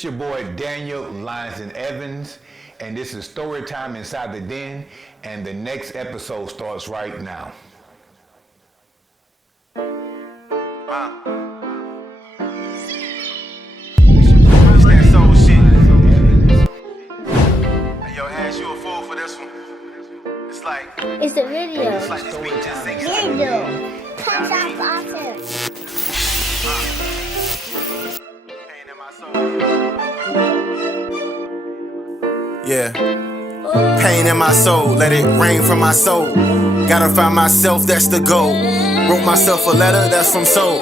This your boy Daniel Lyons Evans, and this is Story Time Inside the Den, and the next episode starts right now. Understand soul shit. Hey, yo, Ash, you a fool for this one. It's like It's a video. it's like this beat just sings. Video. Comes off often. Pain in my soul. Yeah. Pain in my soul, let it rain from my soul. Gotta find myself, that's the goal. Wrote myself a letter, that's from soul.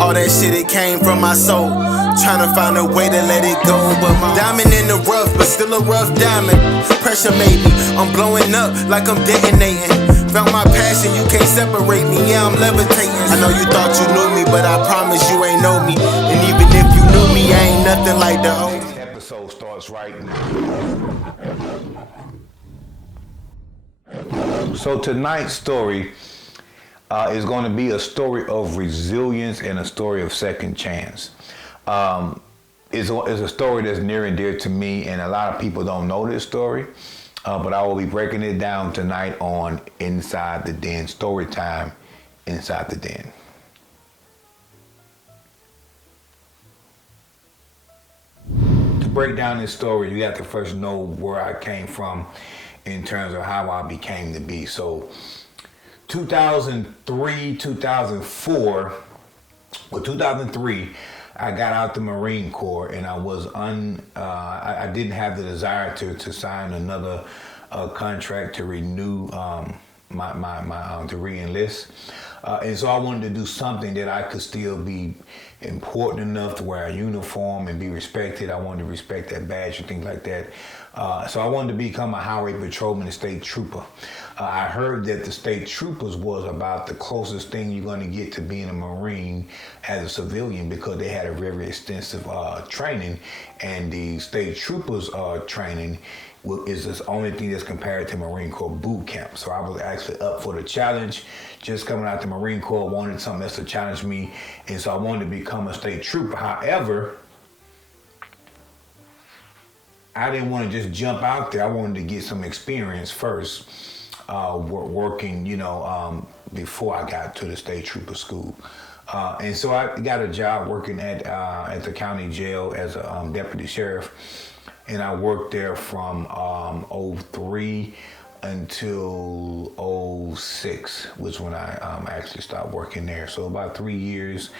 All that shit, it came from my soul. Tryna find a way to let it go. But my diamond in the rough, but still a rough diamond. Pressure made me, I'm blowing up like I'm detonating. Found my passion, you can't separate me, yeah, I'm levitating. I know you thought you knew me, but I promise you ain't know me. And even if you knew me, I ain't nothing like the old. This episode starts right now. So tonight's story is going to be a story of resilience and a story of second chance. It's a story that's near and dear to me, and a lot of people don't know this story, but I will be breaking it down tonight on Inside the Den, story time Inside the Den. To break down this story, you have to first know where I came from in terms of how I became to be. So 2003, 2004, well, 2003, I got out the Marine Corps, and I was I didn't have the desire to sign another contract to renew to re-enlist. And so I wanted to do something that I could still be important enough to wear a uniform and be respected. I wanted to respect that badge and things like that. So I wanted to become a highway patrolman, a state trooper. I heard that the state troopers was about the closest thing you're going to get to being a Marine as a civilian, because they had a very extensive training, and the state troopers training is the only thing that's compared to Marine Corps boot camp. So I was actually up for the challenge, just coming out the Marine Corps, wanted something else to challenge me, and so I wanted to become a state trooper. However, I didn't want to just jump out there. I wanted to get some experience first, working, before I got to the state trooper school. And so I got a job working at the county jail as a deputy sheriff. And I worked there from 03 until 06 was when I actually stopped working there. So about 3 years.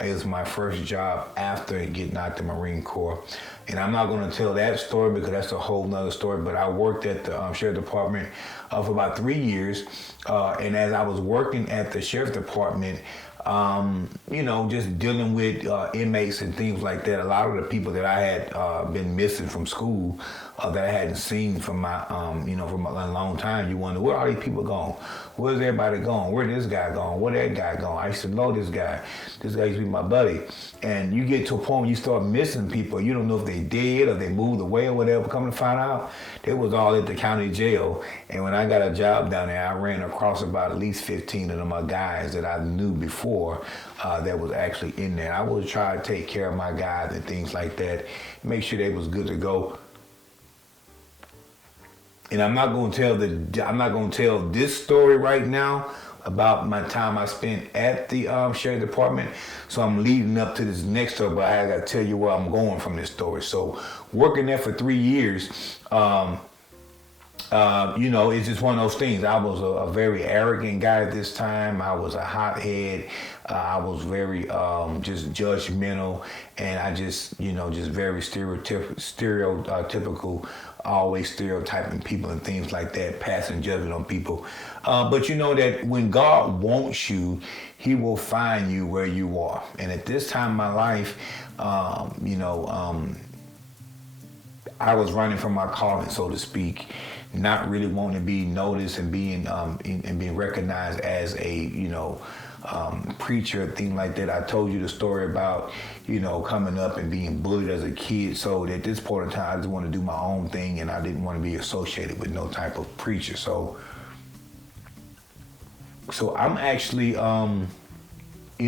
It was my first job after getting out the Marine Corps. And I'm not going to tell that story because that's a whole nother story, but I worked at the Sheriff Department for about 3 years. And as I was working at the Sheriff Department, just dealing with inmates and things like that, a lot of the people that I had been missing from school that I hadn't seen from my, from a long time, you wonder, where are these people going? Where's everybody going? Where this guy going? Where that guy going? I used to know this guy. This guy used to be my buddy. And you get to a point where you start missing people. You don't know if they dead or they moved away or whatever. Come to find out, they was all at the county jail. And when I got a job down there, I ran across about at least 15 of them guys that I knew before that was actually in there. I would try to take care of my guys and things like that, make sure they was good to go. And I'm not going to tell this story right now about my time I spent at the Sheriff Department. So I'm leading up to this next story, but I got to tell you where I'm going from this story. So working there for 3 years, it's just one of those things. I was a very arrogant guy at this time. I was a hothead. I was very just judgmental, and I just very stereotypical, always stereotyping people and things like that, passing judgment on people. But you know that when God wants you, He will find you where you are. And at this time in my life, I was running from my calling, so to speak, not really wanting to be noticed and being recognized as a preacher, thing like that. I told you the story about coming up and being bullied as a kid. So at this point in time, I just want to do my own thing, and I didn't want to be associated with no type of preacher. So I'm actually in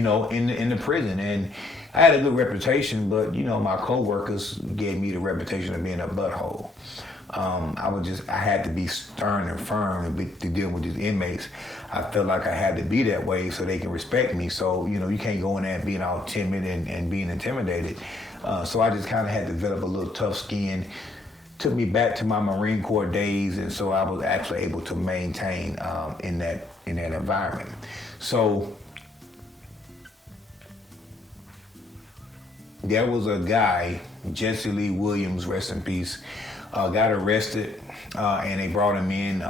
the prison, and I had a good reputation, but you know, my coworkers gave me the reputation of being a butthole. I had to be stern and firm and to deal with these inmates. I felt like I had to be that way so they can respect me. So, you know, you can't go in there and being all timid and being intimidated. So I just kind of had to develop a little tough skin. Took me back to my Marine Corps days, and so I was actually able to maintain in that environment. So there was a guy, Jesse Lee Williams, rest in peace, got arrested, and they brought him in,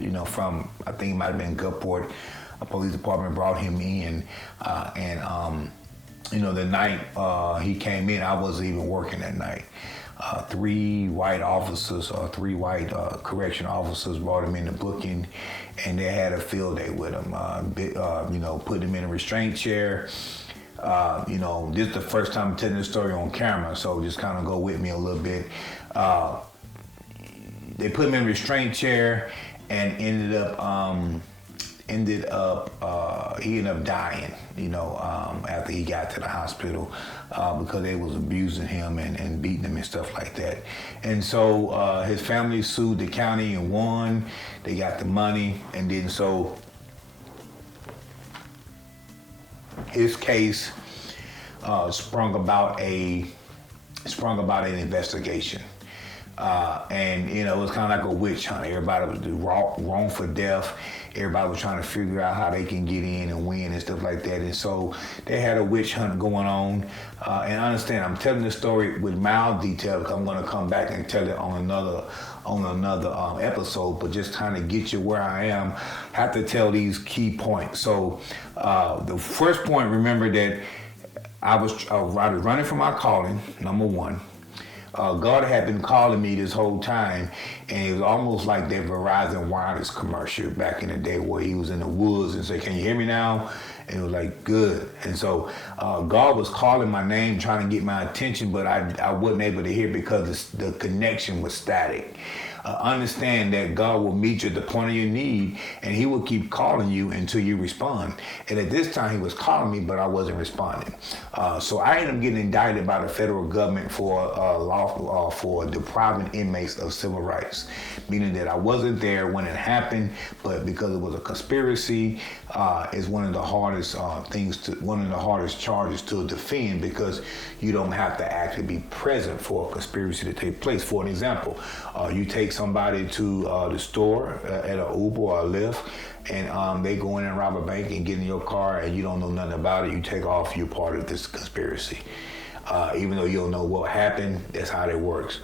you know, from, I think it might have been Gulfport. A police department brought him in, and you know, the night he came in, I wasn't even working that night. Three white correction officers brought him in the booking, and they had a field day with him. You know, put him in a restraint chair. You know, this is the first time I'm telling this story on camera, so just kind of go with me a little bit. They put him in a restraint chair, and he ended up dying, you know, after he got to the hospital, because they was abusing him and beating him and stuff like that. And so his family sued the county and won. They got the money, and then so his case sprung about an investigation. And you know, it was kind of like a witch hunt. Everybody was wrongful death. Everybody was trying to figure out how they can get in and win and stuff like that. And so they had a witch hunt going on. And understand, I'm telling this story with mild detail because I'm going to come back and tell it on another episode. But just trying to get you where I am, have to tell these key points. So the first point, remember that I was running from my calling, number one. God had been calling me this whole time, and it was almost like that Verizon Wireless commercial back in the day where he was in the woods and said, "Can you hear me now?" And it was like, good. And so God was calling my name, trying to get my attention, but I wasn't able to hear because the connection was static. Understand that God will meet you at the point of your need, and he will keep calling you until you respond. And at this time, he was calling me, but I wasn't responding. So I ended up getting indicted by the federal government for depriving inmates of civil rights, meaning that I wasn't there when it happened, but because it was a conspiracy, it's one of the hardest charges to defend, because you don't have to actually be present for a conspiracy to take place. For an example, you take somebody to the store at an Uber or a Lyft, and they go in and rob a bank and get in your car, and you don't know nothing about it. You take off, you're part of this conspiracy. Even though you don't know what happened, that's how it works.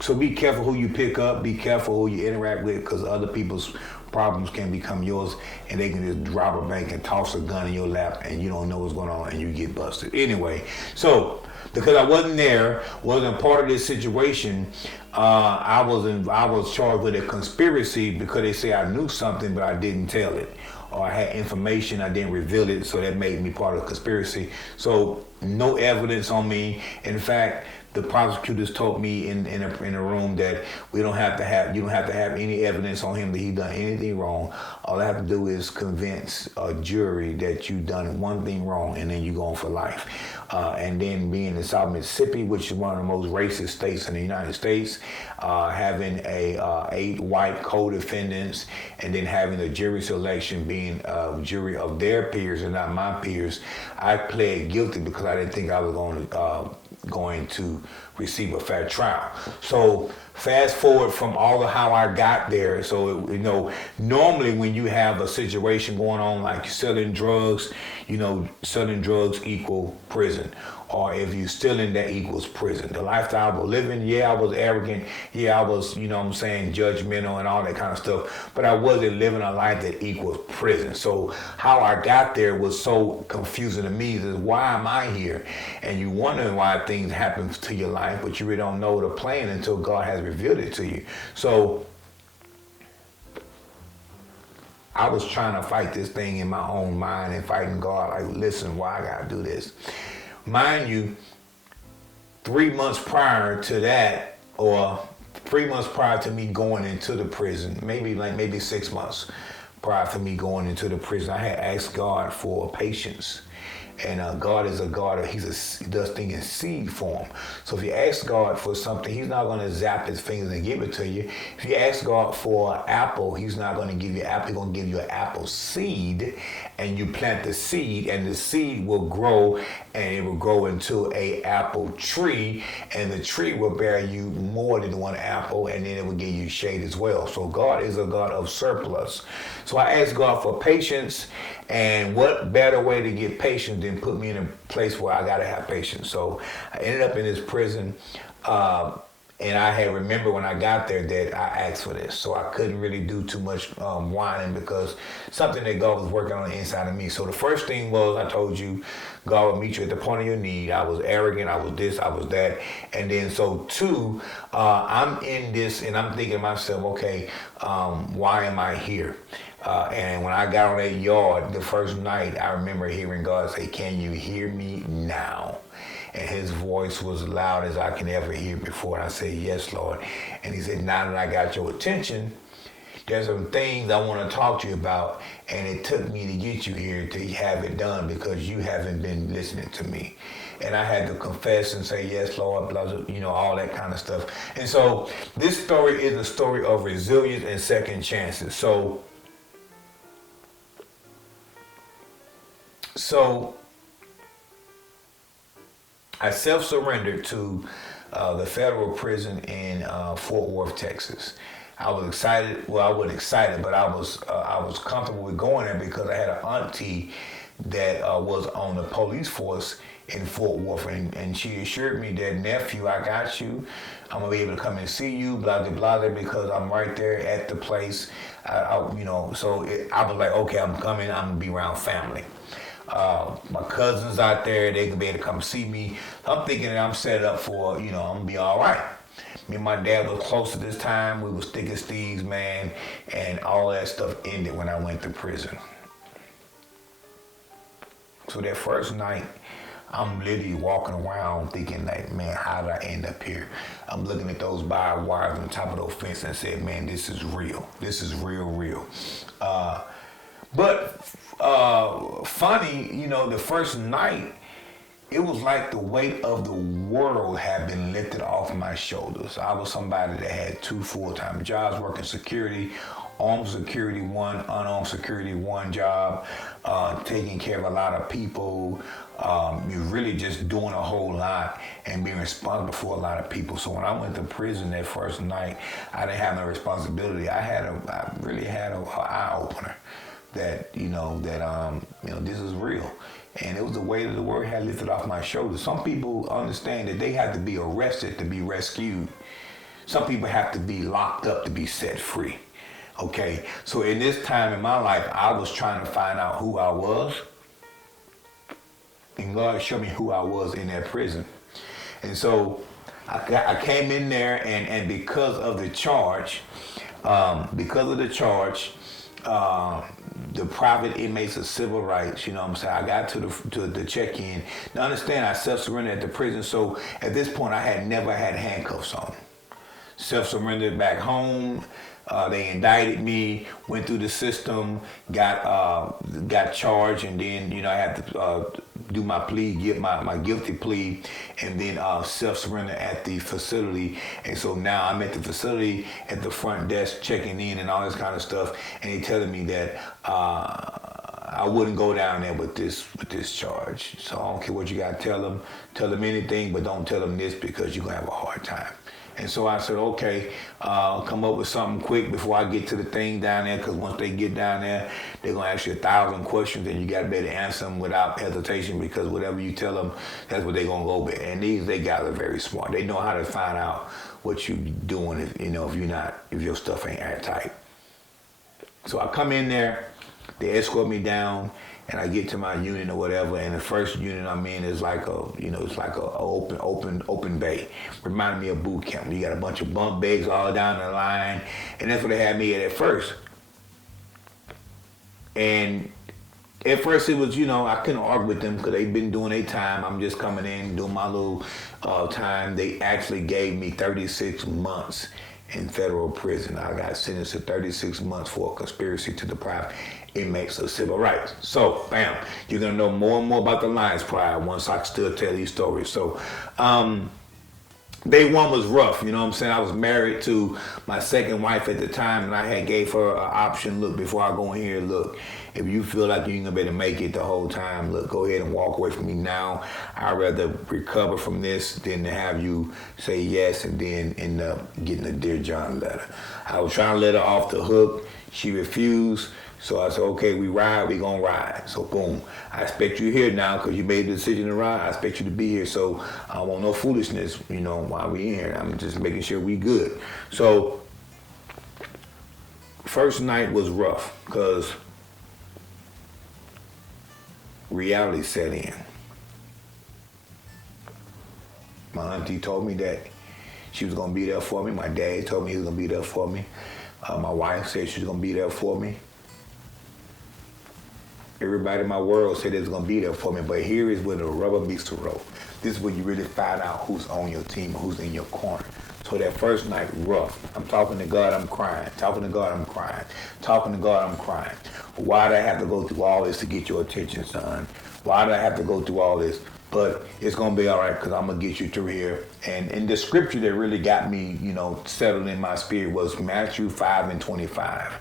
So be careful who you pick up, be careful who you interact with, because other people's problems can become yours, and they can just rob a bank and toss a gun in your lap, and you don't know what's going on, and you get busted. Anyway, so because I wasn't there, wasn't part of this situation, I was charged with a conspiracy because they say I knew something, but I didn't tell it. Or I had information, I didn't reveal it, so that made me part of the conspiracy. So no evidence on me. In fact, the prosecutors told me in a room that you don't have to have any evidence on him that he done anything wrong. All I have to do is convince a jury that you done one thing wrong, and then you go on for life. And then being in South Mississippi, which is one of the most racist states in the United States, having 8 white co-defendants, and then having a jury selection being a jury of their peers and not my peers, I pled guilty because I didn't think I was going to receive a fair trial. So fast forward from all of how I got there. So, you know, normally when you have a situation going on like selling drugs, you know, selling drugs equal prison. Or if you're stealing, that equals prison. The lifestyle I was living, yeah, I was arrogant. Yeah, I was, you know what I'm saying, judgmental and all that kind of stuff. But I wasn't living a life that equals prison. So how I got there was so confusing to me. Is why am I here? And you wonder why things happen to your life, but you really don't know the plan until God has revealed it to you. So I was trying to fight this thing in my own mind and fighting God, like, listen, why I gotta do this? Mind you, 3 months prior to that, or 3 months prior to me going into the prison, maybe 6 months prior to me going into the prison, I had asked God for patience. And God is a God, he does things in seed form. So if you ask God for something, he's not going to zap his fingers and give it to you. If you ask God for an apple, he's not going to give you an apple. He's going to give you an apple seed, and you plant the seed, and the seed will grow, and it will grow into a apple tree, and the tree will bear you more than one apple, and then it will give you shade as well. So God is a God of surplus. So I asked God for patience, and what better way to get patience than put me in a place where I got to have patience. So I ended up in this prison, and I had remembered when I got there that I asked for this. So I couldn't really do too much whining, because something that God was working on the inside of me. So the first thing was, I told you, God will meet you at the point of your need. I was arrogant, I was this, I was that. And then so two, I'm in this and I'm thinking to myself, okay, why am I here? And when I got on that yard the first night, I remember hearing God say, "Can you hear me now?" And his voice was loud as I can ever hear before. And I said, "Yes, Lord." And he said, "Now that I got your attention, there's some things I want to talk to you about, and it took me to get you here to have it done because you haven't been listening to me." And I had to confess and say, "Yes, Lord," blah, blah, you know, all that kind of stuff. And so this story is a story of resilience and second chances. So I self-surrendered to the federal prison in Fort Worth, Texas. I was excited. Well, I wasn't excited, but I was comfortable with going there because I had an auntie that was on the police force in Fort Worth, and she assured me that, "Nephew, I got you. I'm gonna be able to come and see you, blah blah blah, because I'm right there at the place." I was like, "Okay, I'm coming. I'm gonna be around family." My cousins out there, they can be able to come see me. I'm thinking that I'm set up for, I'm gonna be all right. Me and my dad was close at this time. We was thick as thieves, man, and all that stuff ended when I went to prison. So that first night, I'm literally walking around thinking like, man, how did I end up here? I'm looking at those barbed wires on the top of those fences and said, man, this is real. This is real. But funny, the first night, it was like the weight of the world had been lifted off my shoulders. I was somebody that had 2 full-time jobs, working security, armed security one, unarmed security one job, taking care of a lot of people. You're really just doing a whole lot and being responsible for a lot of people. So when I went to prison that first night, I didn't have no responsibility. I really had an eye opener that this is real. And it was the weight of the world had lifted off my shoulders. Some people understand that they have to be arrested to be rescued. Some people have to be locked up to be set free. Okay, so in this time in my life, I was trying to find out who I was. And God showed me who I was in that prison. And so I came in there, and because of the charge, the private inmates of civil rights, I got to the check-in. Now understand, I self-surrendered at the prison, so at this point I had never had handcuffs on. Self-surrendered back home. They indicted me, went through the system, got charged, and then I had to do my plea, get my guilty plea, and then self-surrender at the facility. And so now I'm at the facility at the front desk checking in and all this kind of stuff, and they telling me that I wouldn't go down there with this charge. So I don't care what you got to tell them anything, but don't tell them this because you're gonna have a hard time. And so I said, okay, come up with something quick before I get to the thing down there, because once they get down there, they're going to ask you 1,000 questions, and you got to be able to answer them without hesitation, because whatever you tell them, that's what they're going to go with. And they guys are very smart. They know how to find out what you're doing if your stuff ain't airtight. So I come in there, they escort me down, and I get to my unit or whatever, and the first unit I'm in is like it's like a open bay. Reminded me of boot camp. You got a bunch of bunk beds all down the line, and that's what they had me at first. And at first it was, I couldn't argue with them because they've been doing their time. I'm just coming in, doing my little time. They actually gave me 36 months in federal prison. I got sentenced to 36 months for a conspiracy to deprive inmates of civil rights. So, bam, you're gonna know more and more about the Lions Pride once I still tell these stories. So, day one was rough, you know what I'm saying? I was married to my second wife at the time, and I had gave her an option. Look, before I go in here, look, if you feel like you ain't gonna be able to make it the whole time, look, go ahead and walk away from me now. I'd rather recover from this than to have you say yes and then end up getting a Dear John letter. I was trying to let her off the hook. She refused. So I said, okay, we gonna ride. So boom, I expect you here now because you made the decision to ride. I expect you to be here. So I don't want no foolishness, you know, while we in here. I'm just making sure we good. So first night was rough because reality set in. My auntie told me that she was gonna be there for me. My dad told me he was gonna be there for me. My wife said she was gonna be there for me. Everybody in my world said they was gonna be there for me, but here is where the rubber meets the road. This is when you really find out who's on your team, who's in your corner. So that first night, rough. I'm talking to God, I'm crying. Talking to God, I'm crying. Talking to God, I'm crying. Why did I have to go through all this to get your attention, son? Why did I have to go through all this? But it's gonna be all right because I'm gonna get you through here. And the scripture that really got me, you know, settled in my spirit was Matthew 5:25.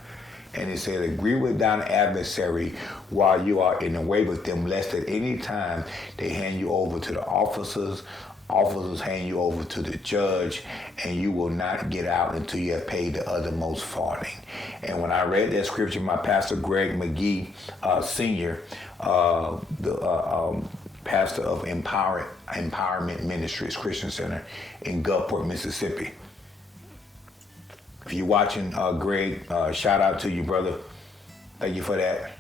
And it said, agree with thine adversary while you are in the way with them, lest at any time they hand you over to the officers hand you over to the judge, and you will not get out until you have paid the uttermost farthing. And when I read that scripture, my pastor, Greg McGee, Sr., the pastor of Empowerment Ministries Christian Center in Gulfport, Mississippi. If you're watching, Greg, shout out to you, brother. Thank you for that.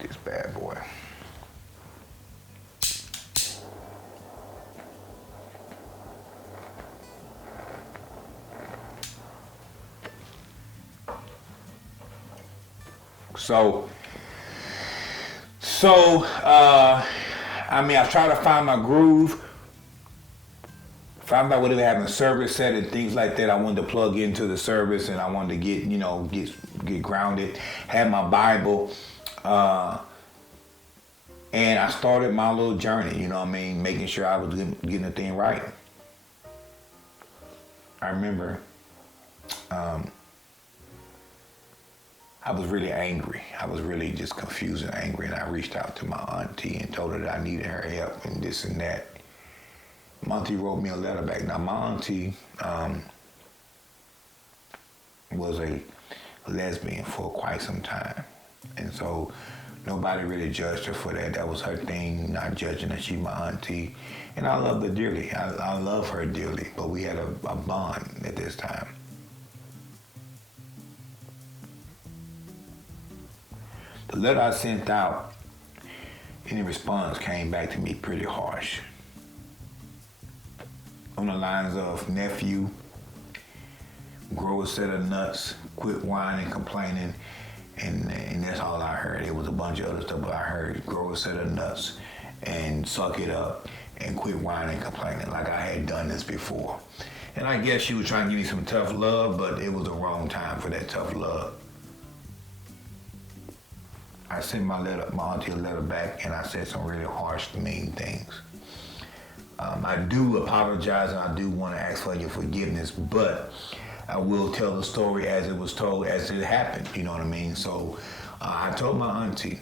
This bad boy. I mean, I try to find my groove. Found out what they were having service set and things like that. I wanted to plug into the service and I wanted to get grounded. Had my Bible. And I started my little journey, you know what I mean, making sure I was getting the thing right. I remember I was really angry. I was really just confused and angry, and I reached out to my auntie and told her that I needed her help and this and that. My auntie wrote me a letter back. Now, my auntie was a lesbian for quite some time, and so nobody really judged her for that. That was her thing, not judging her. She's my auntie, and I love her dearly. I love her dearly, but we had a bond at this time. The letter I sent out, any response came back to me pretty harsh. On the lines of, nephew, grow a set of nuts, quit whining, complaining, and that's all I heard. It was a bunch of other stuff, but I heard grow a set of nuts and suck it up and quit whining and complaining like I had done this before. And I guess she was trying to give me some tough love, but it was the wrong time for that tough love. I sent my auntie a letter back, and I said some really harsh, mean things. I do apologize, and I do want to ask for your forgiveness, but I will tell the story as it was told, as it happened, you know what I mean? So I told my auntie,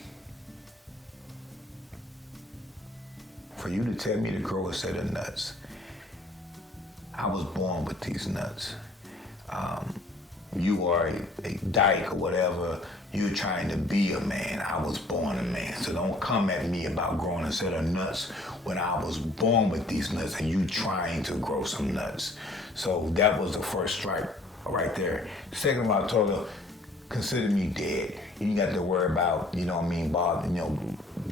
for you to tell me to grow a set of nuts, I was born with these nuts. You are a dyke or whatever, you're trying to be a man. I was born a man. So don't come at me about growing a set of nuts when I was born with these nuts and you trying to grow some nuts. So that was the first strike right there. Second of all, I told her, consider me dead. You ain't got to worry about, you know what I mean, Bob, you know,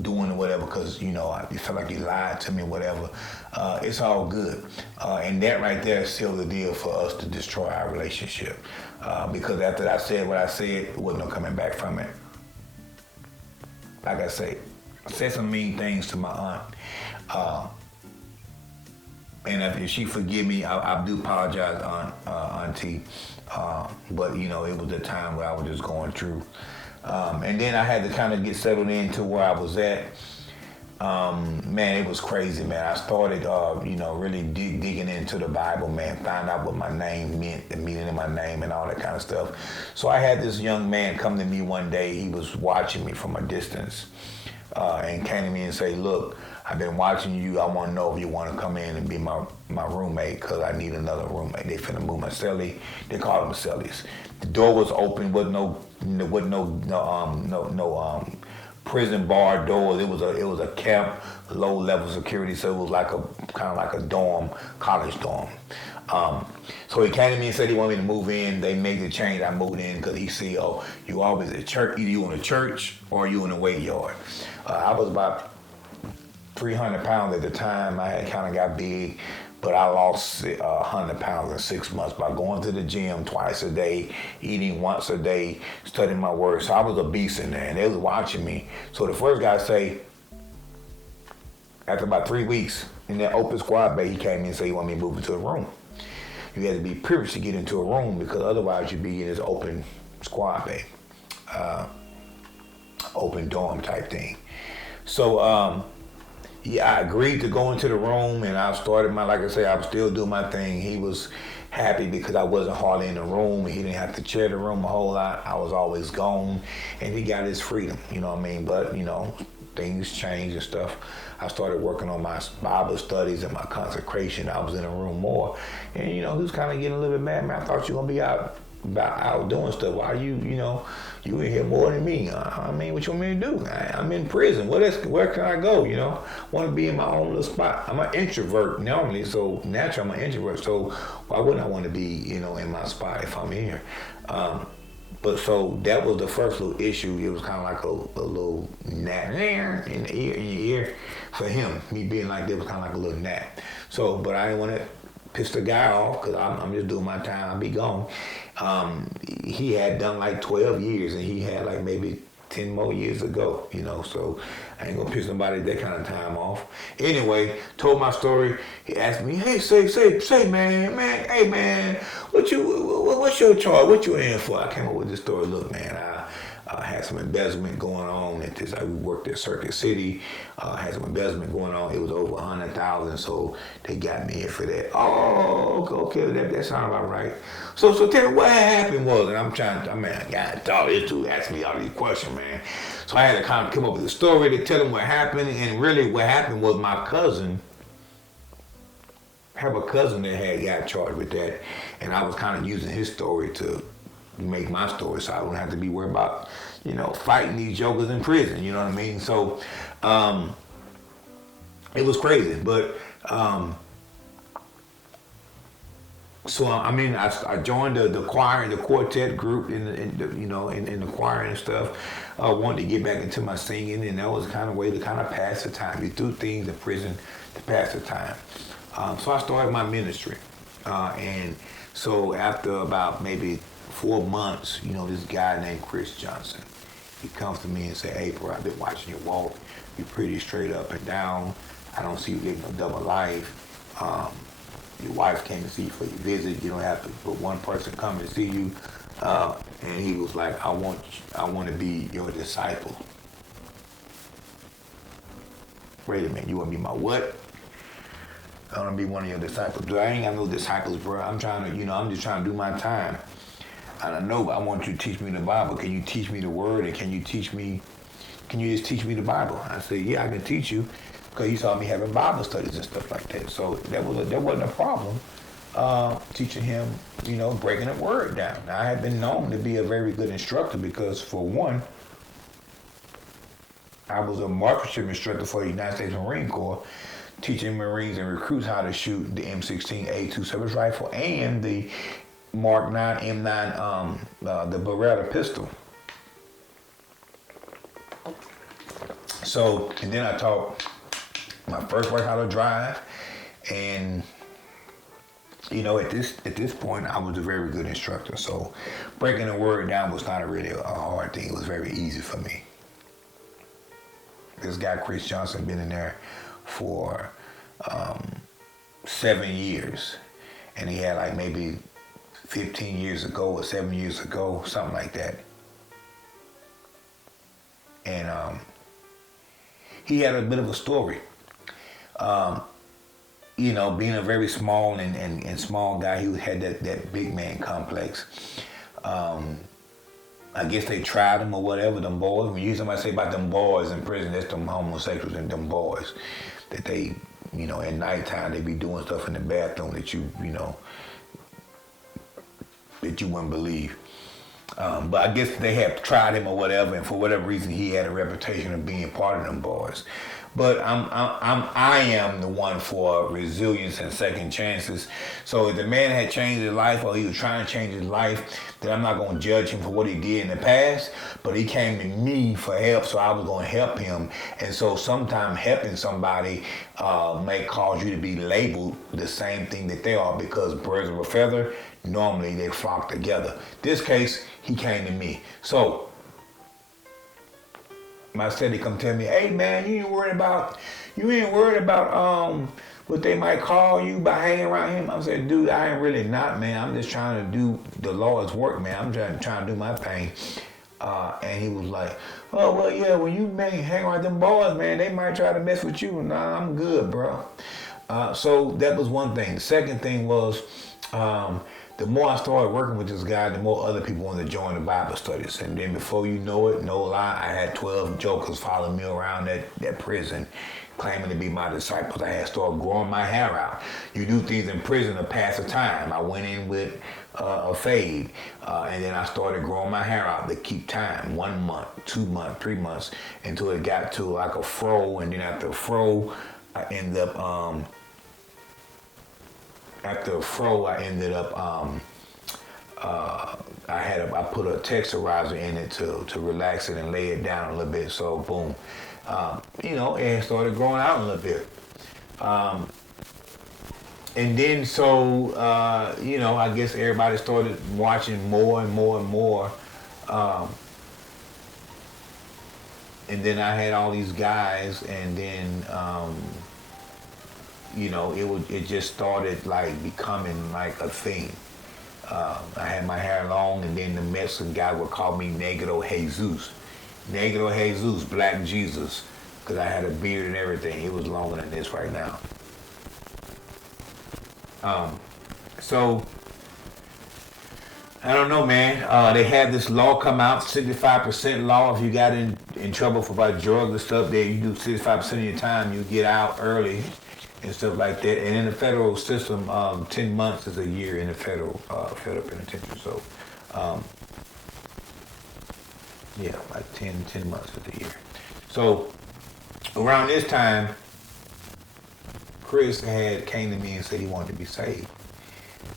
doing whatever because, you know, you feel like you lied to me, whatever. It's all good. And that right there sealed the deal for us to destroy our relationship. Because after I said what I said, there wasn't no coming back from it. Like I say, said some mean things to my aunt. And if she forgive me, I do apologize, Auntie. But you know, it was a time where I was just going through. And then I had to kind of get settled into where I was at. Man, it was crazy, man. I started, you know, really digging into the Bible, man. Found out what my name meant, the meaning of my name, and all that kind of stuff. So I had this young man come to me one day. He was watching me from a distance, and came to me and say, "Look, I've been watching you. I want to know if you want to come in and be my roommate, because I need another roommate. They finna move my cellie. They call them cellies. The door was open. Wasn't no prison bar doors. It was a camp, low level security. So it was like a kind of like a dorm, college dorm. So he came to me and said he wanted me to move in. They made the change. I moved in because he said, "Oh, you always at church. Either you in a church or you in a weight yard." I was about 300 pounds at the time. I had kind of got big, but I lost 100 pounds in 6 months by going to the gym twice a day, eating once a day, studying my word. So I was a beast in there, and they was watching me. So the first guy say, after about 3 weeks in that open squad bay, he came in and said he wanted me to move into a room. You had to be privileged to get into a room, because otherwise you'd be in this open squad bay, open dorm type thing. So, yeah, I agreed to go into the room, and I started like I say, I was still doing my thing. He was happy because I wasn't hardly in the room. He didn't have to share the room a whole lot. I was always gone, and he got his freedom, you know what I mean? But, you know, things changed and stuff. I started working on my Bible studies and my consecration. I was in the room more, and, you know, he was kind of getting a little bit mad. Man, I thought you were going to be out doing stuff. Why you in here more than me? I mean, what you want me to do? I'm in prison. Where can I go? You know, want to be in my own little spot. I'm an introvert normally, so naturally I'm an introvert. So why wouldn't I want to be, you know, in my spot if I'm here? But so that was the first little issue. It was kind of like a little gnat in your ear for him. Me being like that was kind of like a little gnat. So, but I didn't want to piss the guy off, because I'm just doing my time. I'll be gone. He had done like 12 years, and he had like maybe 10 more years to go, you know, so I ain't gonna piss nobody that kind of time off. Anyway, told my story. He asked me, "Hey, say, man, hey, man, what's your charge? What you in for?" I came up with this story. Look, man, I had some embezzlement going on at this. I worked at Circuit City. Had some embezzlement going on. It was over 100,000, so they got me in for that. Oh, okay, that sounds about right. So tell me what happened was, and I got all this to ask me all these questions, man. So I had to kind of come up with a story to tell him what happened, and really what happened was my cousin. I have a cousin that got charged with that, and I was kind of using his story to make my story, so I don't have to be worried about, you know, fighting these jokers in prison, you know what I mean? So it was crazy, but so I mean, I joined the choir and the quartet group in the choir and stuff. I wanted to get back into my singing, and that was the kind of way to kind of pass the time. You do things in prison to pass the time. So I started my ministry, and so after about maybe 4 months, you know, this guy named Chris Johnson, he comes to me and say, "Hey, bro, I've been watching your walk. You're pretty straight up and down. I don't see you living a double life. Your wife came to see you for your visit. You don't have to put one person coming to see you." And he was like, I want to be your disciple." Wait a minute, you want to be my what? I want to be one of your disciples. Dude, I ain't got no disciples, bro. I'm just trying to do my time. And I know I want you to teach me the Bible. Can you teach me the word? And can you just teach me the Bible? I said, yeah, I can teach you. Because he saw me having Bible studies and stuff like that. So that wasn't a problem, teaching him, you know, breaking the word down. Now, I have been known to be a very good instructor because, for one, I was a marksmanship instructor for the United States Marine Corps, teaching Marines and recruits how to shoot the M16A2 service rifle and the Mark 9 M9, the Beretta pistol. So, and then I taught my first wife how to drive, and you know, at this point, I was a very good instructor. So, breaking the word down was not really a hard thing. It was very easy for me. Does this guy, Chris Johnson, been in there for 7 years. And he had like maybe 15 years ago or 7 years ago, something like that. And he had a bit of a story. You know, being a very small and small guy, he had that big man complex. I guess they tried him or whatever, them boys. When you hear somebody say about them boys in prison, that's them homosexuals and them boys. That they, you know, at nighttime they be doing stuff in the bathroom that you know, that you wouldn't believe. But I guess they had tried him or whatever, and for whatever reason he had a reputation of being part of them boys. But I am the one for resilience and second chances. So if the man had changed his life or he was trying to change his life, then I'm not going to judge him for what he did in the past. But he came to me for help, so I was going to help him. And so sometimes helping somebody may cause you to be labeled the same thing that they are, because birds of a feather, normally they flock together. This case, he came to me. So my steady come tell me, hey man, you ain't worried about what they might call you by hanging around him. I said, dude, I ain't really not, man. I'm just trying to do the Lord's work, man. I'm trying to do my thing. And he was like, oh, well, yeah, when you hang around them boys, man, they might try to mess with you. Nah, I'm good, bro. So that was one thing. The second thing was, the more I started working with this guy, the more other people wanted to join the Bible studies. And then before you know it, no lie, I had 12 jokers following me around that prison, claiming to be my disciples. I had started growing my hair out. You do things in prison to pass the time. I went in with a fade, and then I started growing my hair out to keep time. 1 month, 2 months, 3 months, until it got to like a fro. And then after a fro, I ended up I put a texturizer in it to relax it and lay it down a little bit. So boom, you know, it started growing out a little bit. And then so, you know, I guess everybody started watching more and more and more. And then I had all these guys, and then, you know, it just started like becoming like a thing. I had my hair long, and then the Mexican guy would call me Negro Jesus. Negro Jesus, Black Jesus, because I had a beard and everything. It was longer than this right now. So, I don't know, man. They had this law come out, 65% law. If you got in trouble for about drugs and stuff, there you do 65% of your time, you get out early and stuff like that. And in the federal system, 10 months is a year in the federal penitentiary. So, yeah, like 10 months is a year. So, around this time, Chris came to me and said he wanted to be saved.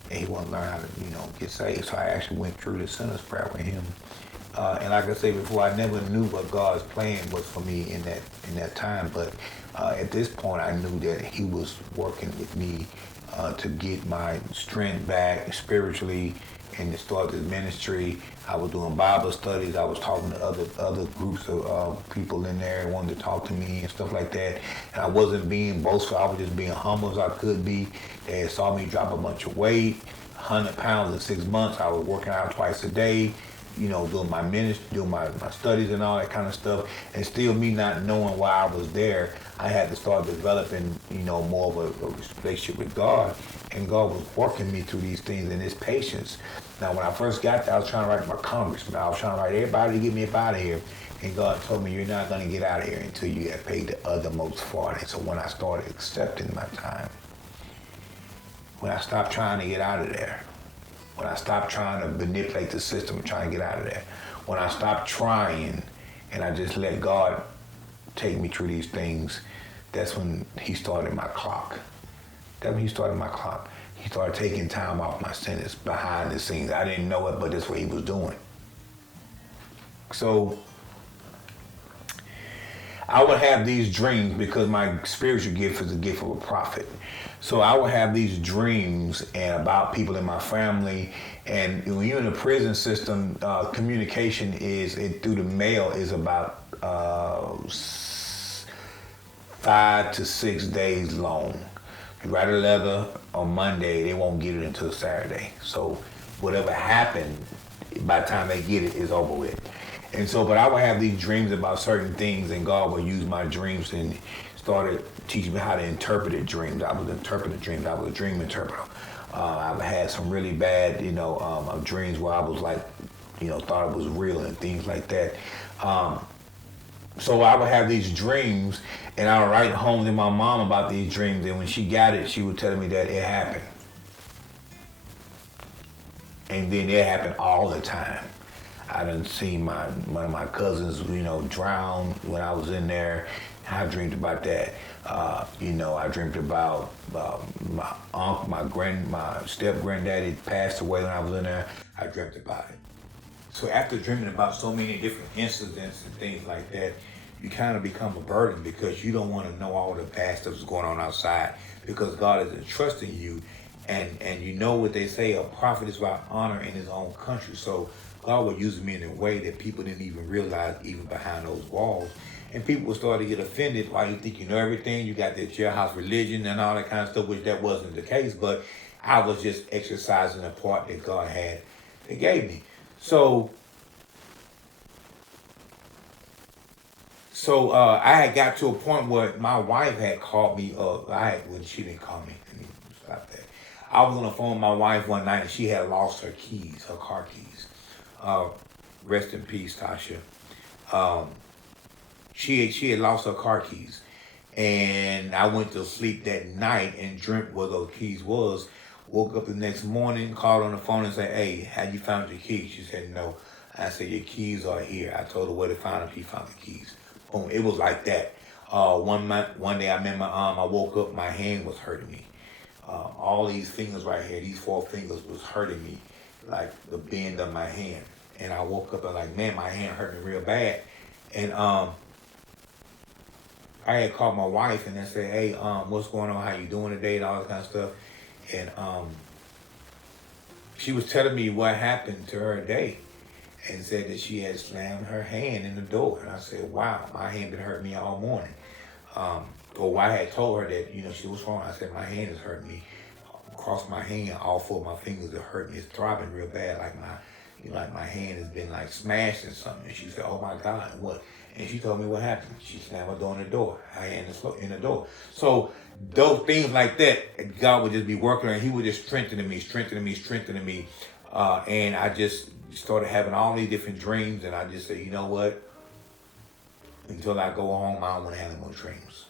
And he wanted to learn how to, you know, get saved. So I actually went through the sinner's prayer with him. And like I said before, I never knew what God's plan was for me in that time. But at this point, I knew that he was working with me to get my strength back spiritually and to start this ministry. I was doing Bible studies. I was talking to other groups of people in there who wanted to talk to me and stuff like that. And I wasn't being boastful. I was just being humble as I could be. They saw me drop a bunch of weight, 100 pounds in 6 months. I was working out twice a day, you know, doing my ministry, doing my studies and all that kind of stuff. And still me not knowing why I was there, I had to start developing, you know, more of a relationship with God. And God was working me through these things and his patience. Now, when I first got there, I was trying to write my congressman. I was trying to write everybody to get me up out of here. And God told me, you're not going to get out of here until you have paid the uttermost for it. And so when I started accepting my time, when I stopped trying to get out of there, when I stopped trying to manipulate the system and trying to get out of there, when I stopped trying and I just let God take me through these things, that's when he started my clock. That's when he started my clock. He started taking time off my sentence behind the scenes. I didn't know it, but that's what he was doing. So I would have these dreams because my spiritual gift is the gift of a prophet. So I would have these dreams and about people in my family. And when you're in the prison system, communication through the mail is about 5 to 6 days long. You write a letter on Monday, they won't get it until Saturday. So whatever happened, by the time they get it, it's over with. And so, but I would have these dreams about certain things, and God would use my dreams and started teaching me how to interpret dreams. I was interpreting dreams. I was a dream interpreter. I've had some really bad, dreams where I was like, thought it was real and things like that. So I would have these dreams, and I would write home to my mom about these dreams, and when she got it, she would tell me that it happened. And then it happened all the time. I done seen one of my cousins, drown when I was in there. I dreamed about that. I dreamed about my uncle, my step granddaddy passed away when I was in there. I dreamt about it. So after dreaming about so many different incidents and things like that, you kind of become a burden because you don't want to know all the bad stuff that's going on outside because God is entrusting you. And you know what they say, a prophet is without honor in his own country. So God was using me in a way that people didn't even realize, even behind those walls. And people would start to get offended. Why you think you know everything? You got that jailhouse religion and all that kind of stuff, which that wasn't the case. But I was just exercising the part that God had that gave me. So I had got to a point where my wife had called me up. She didn't call me. Let me stop that. I was on the phone with my wife one night and she had lost her keys, her car keys. Rest in peace, Tasha. She had lost her car keys. And I went to sleep that night and dreamt where those keys was. Woke up the next morning, called on the phone and said, "Hey, have you found your keys?" She said, "No." I said, "Your keys are here." I told her where to find them. She found the keys. Boom. It was like that. One day I remember I woke up, my hand was hurting me. All these fingers right here, these 4 fingers was hurting me, like the bend of my hand. And I woke up and like, man, my hand hurt me real bad. And I had called my wife and I said, "Hey, what's going on? How you doing today?" and all that kind of stuff. And she was telling me what happened to her day and said that she had slammed her hand in the door. And I said, "Wow, my hand been hurting me all morning." Or I had told her that, she was wrong. I said, "My hand is hurting me. Across my hand, all 4 of my fingers are hurting me. It's throbbing real bad, like my hand has been like smashed or something." And she said, "Oh my God, what?" And she told me what happened. She slammed her door in the door. Her hand is in the door. So those things like that, God would just be working on. He would just strengthening me. And I just started having all these different dreams. And I just said, you know what? Until I go home, I don't want to have any more dreams.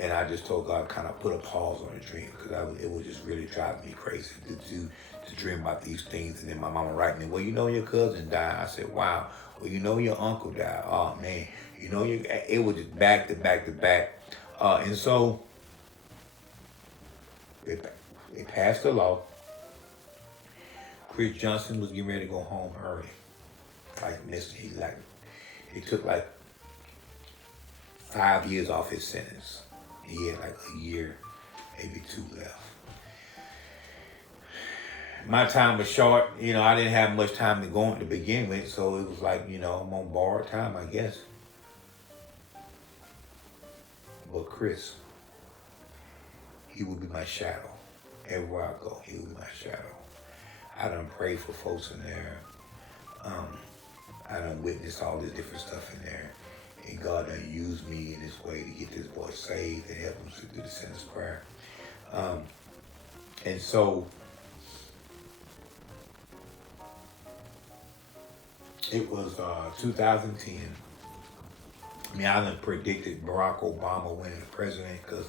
And I just told God, kind of put a pause on the dream because it was just really driving me crazy to dream about these things. And then my mama writing me, "Well, your cousin died." I said, "Wow." "Well, your uncle died." "Oh man." It was just back to back to back. And so they passed a law. Chris Johnson was getting ready to go home early. He took 5 years off his sentence. He had a year, maybe 2 left. My time was short. I didn't have much time to go to begin with, so it was I'm on borrowed time, I guess. But Chris, he would be my shadow. Everywhere I go, he would be my shadow. I done prayed for folks in there. I done witnessed all this different stuff in there. And God done used me in this way to get this boy saved and help him through the sinner's prayer. And so it was 2010. I done predicted Barack Obama winning the president because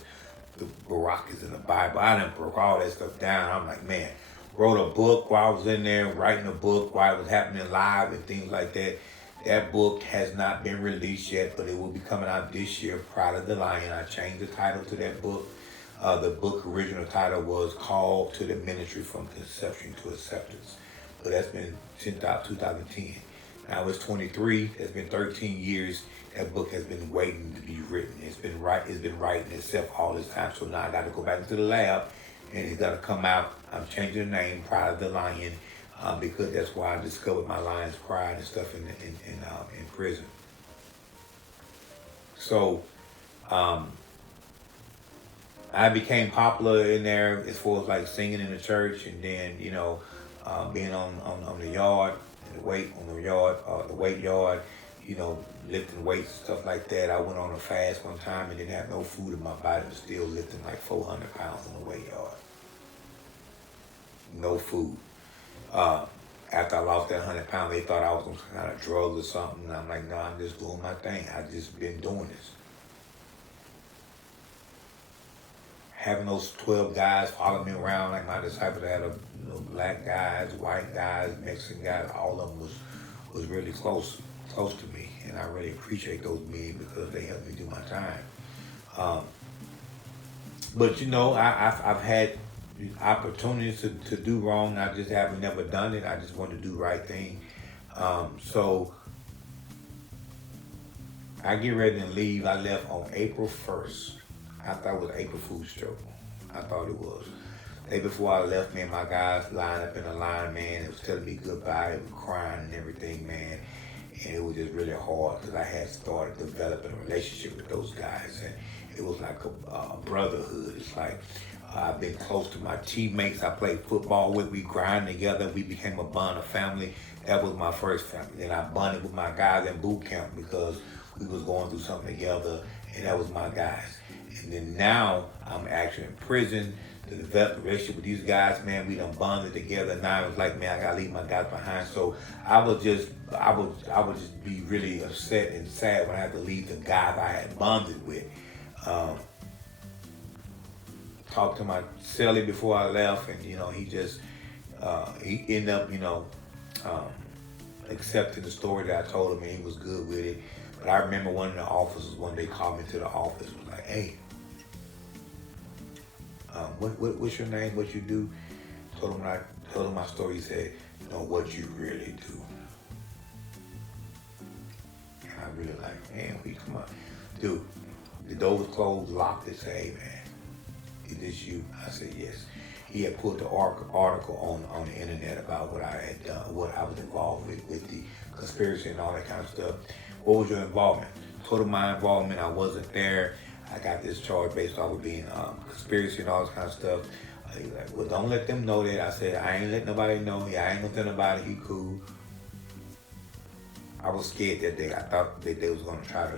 the Barack is in the Bible. I done broke all that stuff down. I'm like, man, wrote a book while I was in there, writing a book while it was happening live and things like that. That book has not been released yet, but it will be coming out this year, Pride of the Lion. I changed the title to that book. The book original title was Called to the Ministry from Conception to Acceptance. So that's been sent out 2010. Now it's 23. It's been 13 years. That book has been waiting to be written. It's been writing itself all this time. So now I got to go back into the lab, and it's got to come out. I'm changing the name, Pride of the Lion, because that's why I discovered my lion's pride and stuff in prison. So Um, I became popular in there as far as like singing in the church, and then being on the yard, the weight yard, lifting weights and stuff like that. I went on a fast one time and didn't have no food in my body, but still lifting like 400 pounds in the weight yard. No food. After I lost that 100 pounds, they thought I was on some kind of drugs or something. And I'm like, no, I'm just doing my thing. I just been doing this. Having those 12 guys follow me around like my disciples, I had black guys, white guys, Mexican guys, all of them was really close to me, and I really appreciate those men because they helped me do my time. But I've had opportunities to do wrong. I just haven't never done it. I just want to do the right thing. So I get ready to leave. I left on April 1st. I thought it was April Fool's joke. I thought it was. The day before I left, me and my guys lined up in a line, man. It was telling me goodbye. It was crying and everything, man. And it was just really hard because I had started developing a relationship with those guys. And it was like a brotherhood. It's like I've been close to my teammates I played football with. We grind together. We became a bond of family. That was my first family. Then I bonded with my guys in boot camp because we was going through something together, and that was my guys. And then now I'm actually in prison to develop a relationship with these guys, man. We done bonded together. Now it was like, man, I gotta leave my guys behind. So I would just be really upset and sad when I had to leave the guys I had bonded with. Talked to my cellie before I left, and he ended up accepting the story that I told him, and he was good with it. But I remember one of the officers one day called me to the office, was like, hey, what's your name, what you do? Told him my story. He said, what you really do. And I really like, man, come on. Dude, the door was closed, locked. They said, hey, man, is this you? I said, yes. He had put the article on the internet about what I had done, what I was involved with the conspiracy and all that kind of stuff. What was your involvement? Told him my involvement. I wasn't there. I got this charge based off of being conspiracy and all this kind of stuff. He was like, well, don't let them know that. I said, I ain't let nobody know. Yeah, I ain't gonna tell nobody. He cool. I was scared that day. I thought that they was gonna try to,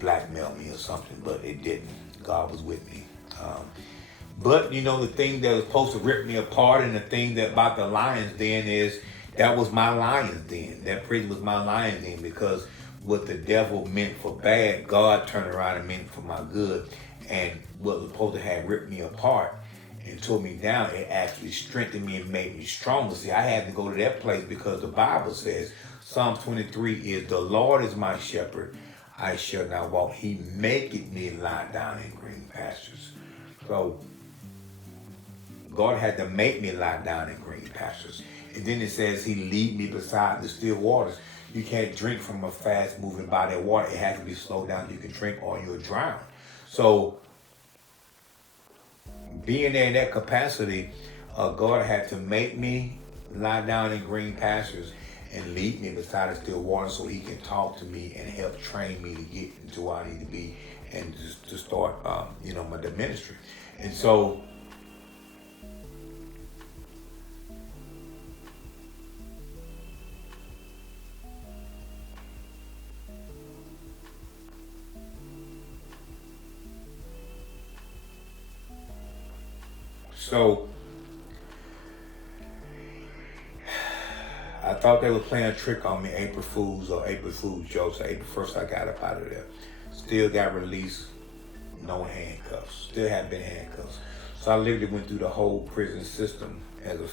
blackmail me or something, but it didn't. God was with me. But the thing that was supposed to rip me apart, and the thing that about the lion's den is that was my lion's den. That prison was my lion's den, because what the devil meant for bad, God turned around and meant it for my good. And what was supposed to have ripped me apart and tore me down, it actually strengthened me and made me stronger. See, I had to go to that place because the Bible says, Psalm 23 is, the Lord is my shepherd, I shall not walk. He maketh me lie down in green pastures. So God had to make me lie down in green pastures. And then it says he lead me beside the still waters. You can't drink from a fast moving body of water. It has to be slowed down. You can drink or you'll drown. So being there in that capacity, God had to make me lie down in green pastures and lead me beside the still water so he can talk to me and help train me to get into where I need to be and just to start, my ministry. And so I thought they were playing a trick on me, April Fool's jokes. April 1st, I got up out of there. Still got released, no handcuffs. Still haven't been handcuffs. So I literally went through the whole prison system as a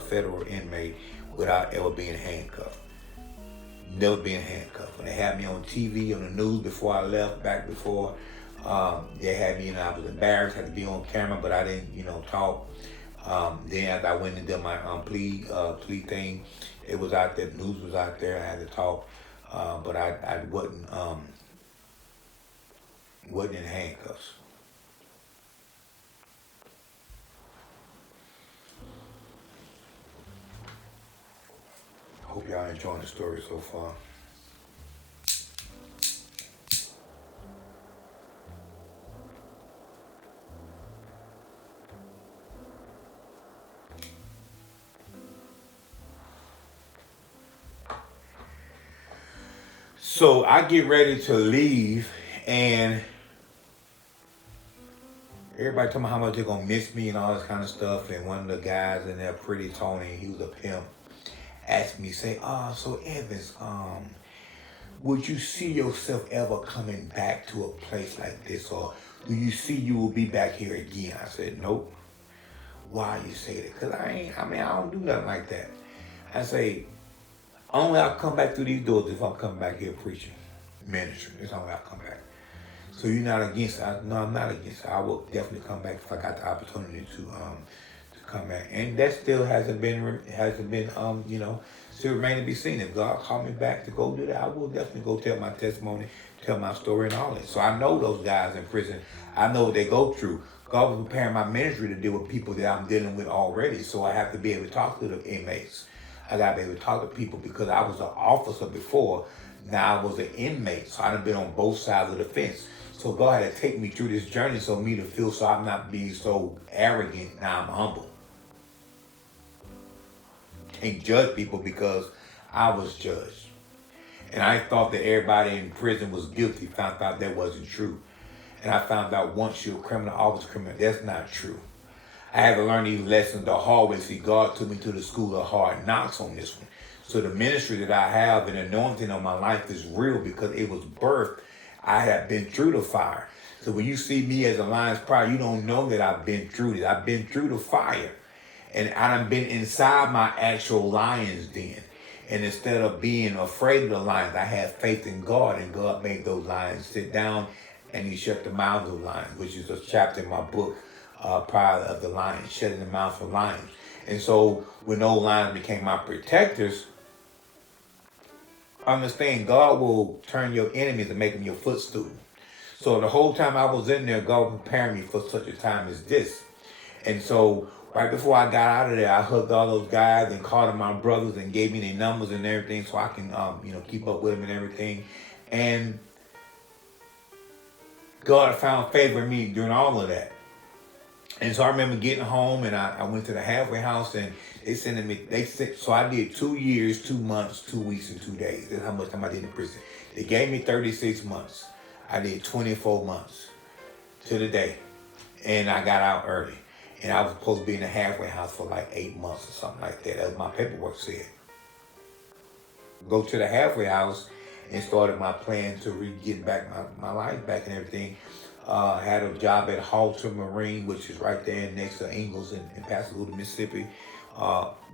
federal inmate without ever being handcuffed. Never being handcuffed. When they had me on TV, on the news before I left, back before, they had me, I was embarrassed, had to be on camera, but I didn't, talk. Then after I went and did my plea thing, it was out there, the news was out there, I had to talk, but I wasn't in handcuffs. Hope y'all enjoying the story so far. So I get ready to leave, and everybody talking about how much they're gonna miss me and all this kind of stuff. And one of the guys in there, Pretty Tony, he was a pimp, asked me, say, so Evans, would you see yourself ever coming back to a place like this, or do you see you will be back here again? I said, nope. Why you say that? Because I don't do nothing like that. I say, only I'll come back through these doors if I'm coming back here preaching, ministry. That's only I'll come back. So you're not against it? No, I'm not against it. I will definitely come back if I got the opportunity to come back. And that still hasn't been still remain to be seen. If God called me back to go do that, I will definitely go tell my testimony, tell my story and all that. So I know those guys in prison. I know what they go through. God was preparing my ministry to deal with people that I'm dealing with already. So I have to be able to talk to the inmates. I got to be able to talk to people because I was an officer before. Now I was an inmate. So I've been on both sides of the fence. So God had to take me through this journey so me to feel so I'm not being so arrogant. Now I'm humble. Can't judge people because I was judged. And I thought that everybody in prison was guilty. Found out that wasn't true. And I found out once you're a criminal, always a criminal. That's not true. I had to learn these lessons the hard way. See, God took me to the school of hard knocks on this one. So the ministry that I have and anointing on my life is real because it was birthed. I have been through the fire. So when you see me as a Lion's Pride, you don't know that I've been through this. I've been through the fire. And I've been inside my actual lion's den. And instead of being afraid of the lions, I had faith in God. And God made those lions sit down. And he shut the mouths of lions, which is a chapter in my book, Pride of the Lions, shutting the mouths of lions. And so when those lions became my protectors, understand God will turn your enemies and make them your footstool. So the whole time I was in there, God was preparing me for such a time as this. And so right before I got out of there, I hugged all those guys and called them my brothers and gave me their numbers and everything so I can keep up with them and everything. And God found favor in me during all of that. And so I remember getting home and I went to the halfway house and they sent me, so I did 2 years, 2 months, 2 weeks, and 2 days. That's how much time I did in prison. They gave me 36 months. I did 24 months to the day. And I got out early. And I was supposed to be in the halfway house for like 8 months or something like that. That's what my paperwork said. Go to the halfway house and started my plan to get back my life back and everything. I had a job at Halter Marine, which is right there next to Ingalls in Pascagoula, Mississippi.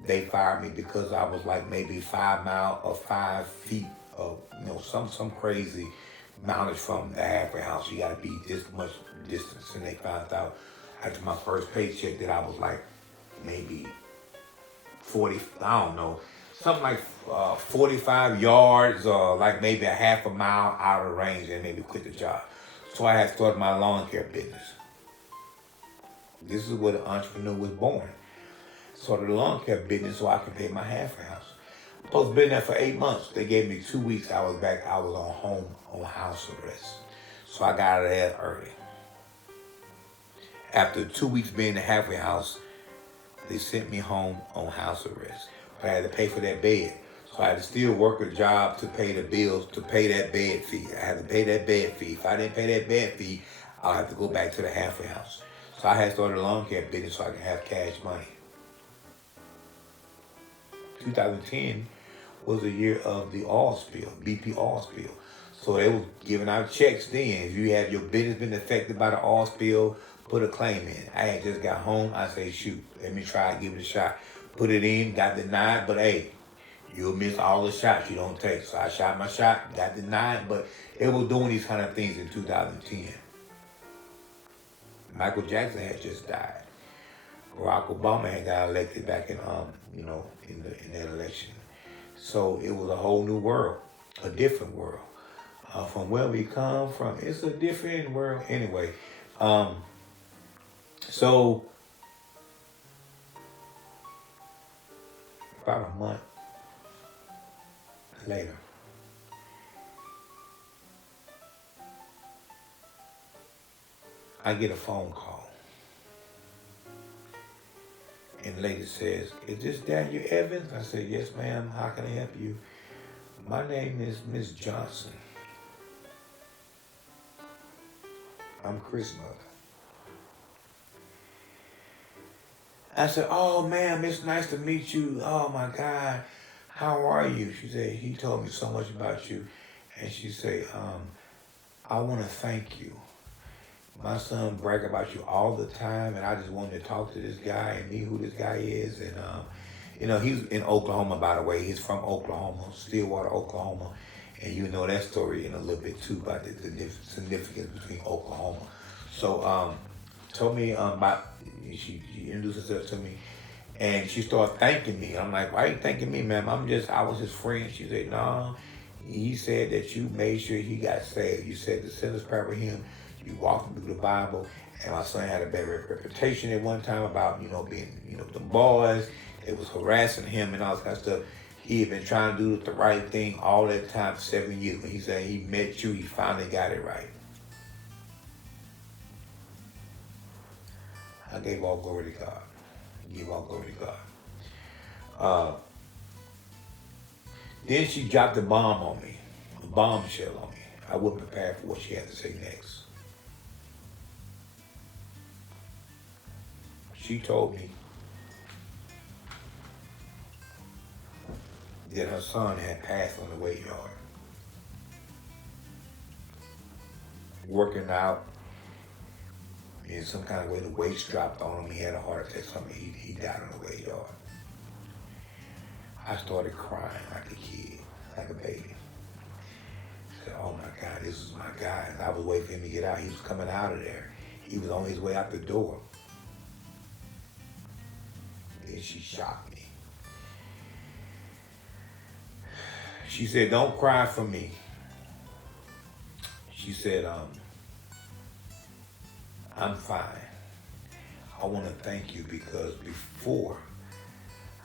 They fired me because I was like maybe 5 miles or 5 feet of, some crazy mileage from the halfway house. You got to be this much distance. And they found out after my first paycheck that I was like maybe 40, I don't know, something like 45 yards or like maybe a half a mile out of range and maybe quit the job. So I had started my lawn care business. This is where the entrepreneur was born. Started a lawn care business so I could pay my halfway house. Supposed to been there for 8 months. They gave me 2 weeks. I was back. I was on house arrest. So I got out of there early. After 2 weeks being in the halfway house, they sent me home on house arrest. I had to pay for that bed. So I had to still work a job to pay the bills, to pay that bed fee. I had to pay that bed fee. If I didn't pay that bed fee, I'll have to go back to the halfway house. So I had started a lawn care business so I could have cash money. 2010 was the year of the oil spill, BP oil spill. So they were giving out checks then. If you have your business been affected by the oil spill, put a claim in. I had just got home. I say, shoot, let me try it, give it a shot. Put it in, got denied, but hey, you'll miss all the shots you don't take. So I shot my shot, got denied, but it was doing these kind of things in 2010. Michael Jackson had just died. Barack Obama had got elected back in that election. So it was a whole new world, a different world. From where we come from, it's a different world anyway. So about a month later, I get a phone call. And the lady says, "Is this Daniel Evans?" I said, "Yes, ma'am. How can I help you?" My name is Miss Johnson. I'm Chris' mother. I said, oh, ma'am, it's nice to meet you. Oh, my God. How are you? She said, he told me so much about you. And she said, I want to thank you. My son brag about you all the time, and I just wanted to talk to this guy and meet who this guy is. And, he's in Oklahoma, by the way. He's from Oklahoma, Stillwater, Oklahoma. And you know that story in a little bit, too, about the significance between Oklahoma. So, told me about, she introduced herself to me, and she started thanking me. I'm like, why are you thanking me, ma'am? I was his friend. She said, no. He said that you made sure he got saved. You said the sinner's prayer for him. You walked him through the Bible. And my son had a bad reputation at one time about, being, the boys. It was harassing him and all that kind of stuff. He had been trying to do the right thing all that time for 7 years. When he said he met you, he finally got it right. I gave all glory to God. Give all glory to God. Then she dropped a bomb on me, a bombshell on me. I wasn't prepared for what she had to say next. She told me that her son had passed on the weight yard. Working out in some kind of way, the weights dropped on him. He had a heart attack, something. He died on the weight yard. I started crying like a kid, like a baby. I said, oh my God, this is my guy. And I was waiting for him to get out. He was coming out of there. He was on his way out the door. Then she shocked me. She said, don't cry for me. She said, I'm fine. I want to thank you because before,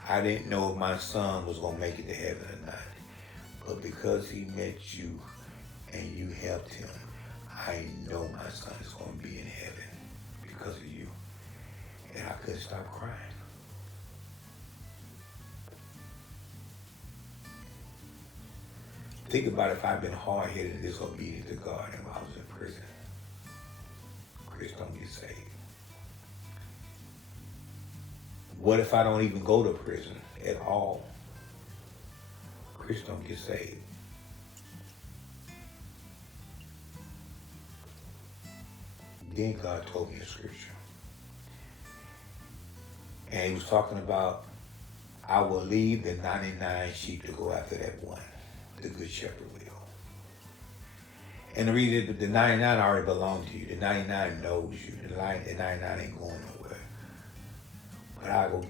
I didn't know if my son was going to make it to heaven or not. But because he met you and you helped him, I know my son is going to be in heaven because of you. And I couldn't stop crying. Think about if I'd been hard-headed and disobedient to God and I was in prison. Chris don't get saved. What if I don't even go to prison at all? Chris don't get saved. Then God told me a scripture. And he was talking about, I will leave the 99 sheep to go after that one. The good shepherd will. And the reason the 99 already belong to you. The 99 knows you. The 99 ain't going nowhere. But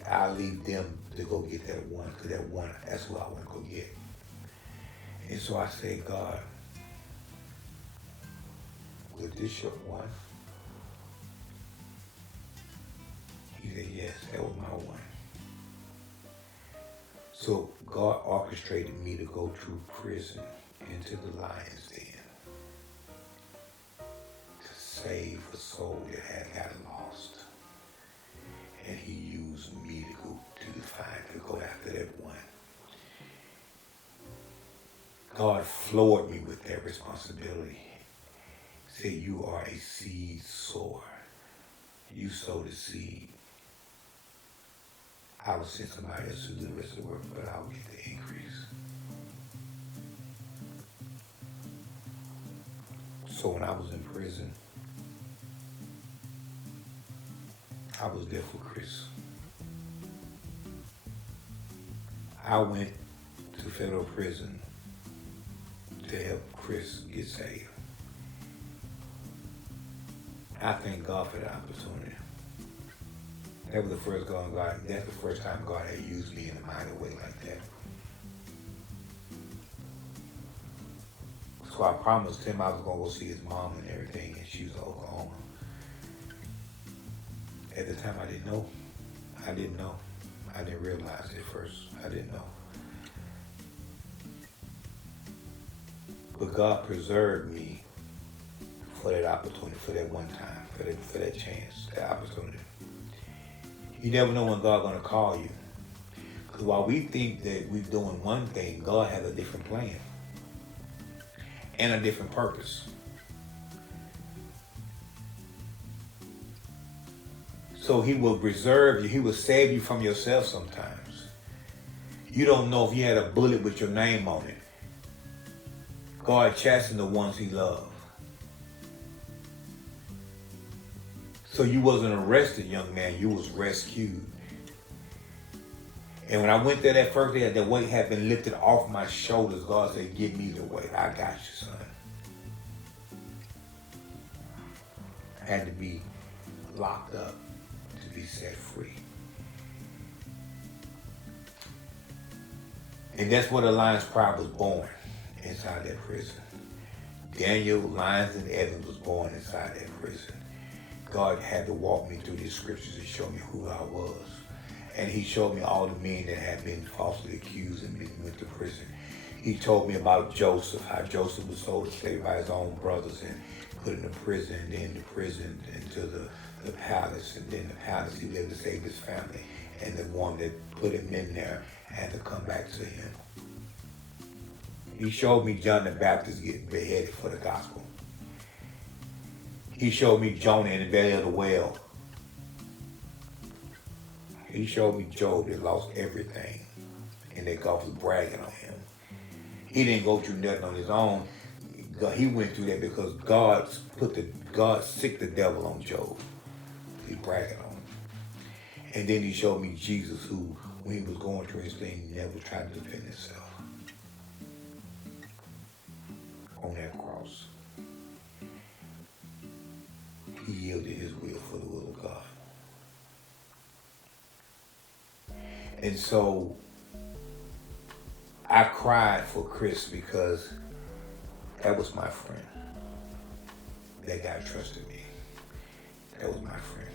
I'll leave them to go get that one, because that one, that's who I want to go get. And so I say, God, was this your one? He said, yes, that was my one. So God orchestrated me to go through prison into the lion's den to save a soul that had gotten lost. And he used me to go after that one. God floored me with that responsibility. Said, you are a seed sower. You sow the seed. I will send somebody else to do the rest of the work, but I will get the increase. So when I was in prison, I was there for Chris. I went to federal prison to help Chris get saved. I thank God for the opportunity. That was the first that's the first time God had used me in a mighty way like that. So I promised him I was going to go see his mom and everything, and she was in Oklahoma. At the time, I didn't know. I didn't realize it first. I didn't know. But God preserved me for that opportunity, for that one time, for that chance, that opportunity. You never know when God's going to call you. Because while we think that we're doing one thing, God has a different plan and a different purpose. So he will preserve you. He will save you from yourself sometimes. You don't know if you had a bullet with your name on it. God chastened the ones he loved. So you wasn't arrested, young man. You was rescued. And when I went there that first day, the weight had been lifted off my shoulders. God said, give me the weight. I got you, son. I had to be locked up to be set free. And that's where the Lion's Pride was born, inside that prison. Daniel Lyons and Evans was born inside that prison. God had to walk me through these scriptures to show me who I was. And he showed me all the men that had been falsely accused and been went to prison. He told me about Joseph, how Joseph was sold to slave by his own brothers and put into prison, and then the prison into the palace, and then the palace he lived to save his family. And the one that put him in there had to come back to him. He showed me John the Baptist getting beheaded for the gospel. He showed me Jonah in the belly of the whale. He showed me Job that lost everything, and that God was bragging on him. He didn't go through nothing on his own. He went through that because God sicked the devil on Job. He bragging on him. And then he showed me Jesus, who, when he was going through his thing, never tried to defend himself on that cross. He yielded his will for the will of God. And so I cried for Chris because that was my friend. That guy trusted me. That was my friend.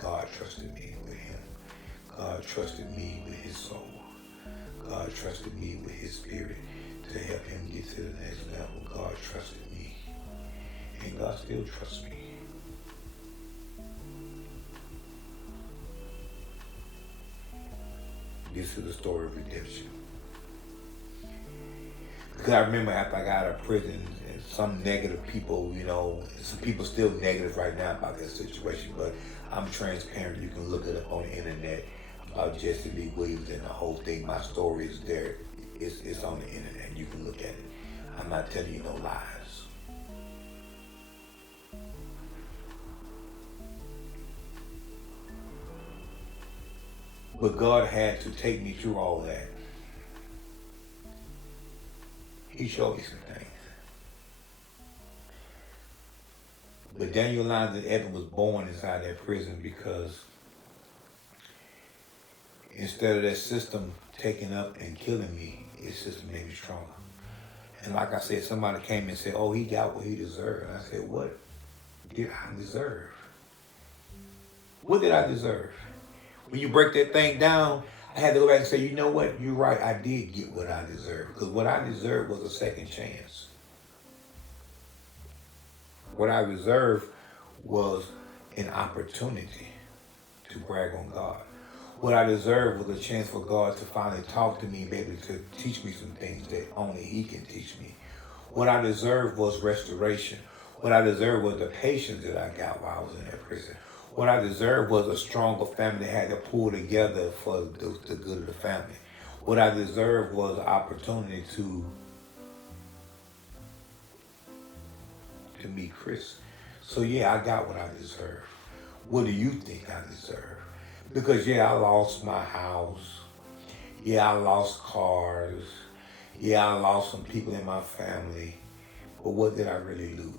God trusted me with him. God trusted me with his soul. God trusted me with his spirit to help him get to the next level. God trusted me. And God still trusts me. This is the story of redemption. Because I remember after I got out of prison, and some negative people, some people still negative right now about that situation, but I'm transparent. You can look it up on the internet about Jesse Lee Williams and the whole thing. My story is there. It's on the internet. You can look at it. I'm not telling you no lies. But God had to take me through all that. He showed me some things. But Daniel Lyons and Evans was born inside that prison because instead of that system taking up and killing me, it system made me stronger. And like I said, somebody came and said, oh, he got what he deserved. And I said, what did I deserve? What did I deserve? When you break that thing down, I had to go back and say, you know what? You're right. I did get what I deserved. Because what I deserved was a second chance. What I deserved was an opportunity to brag on God. What I deserved was a chance for God to finally talk to me and be able to teach me some things that only he can teach me. What I deserved was restoration. What I deserved was the patience that I got while I was in that prison. What I deserved was a stronger family that had to pull together for the good of the family. What I deserved was an opportunity to meet Chris. So yeah, I got what I deserved. What do you think I deserve? Because yeah, I lost my house. Yeah, I lost cars. Yeah, I lost some people in my family. But what did I really lose?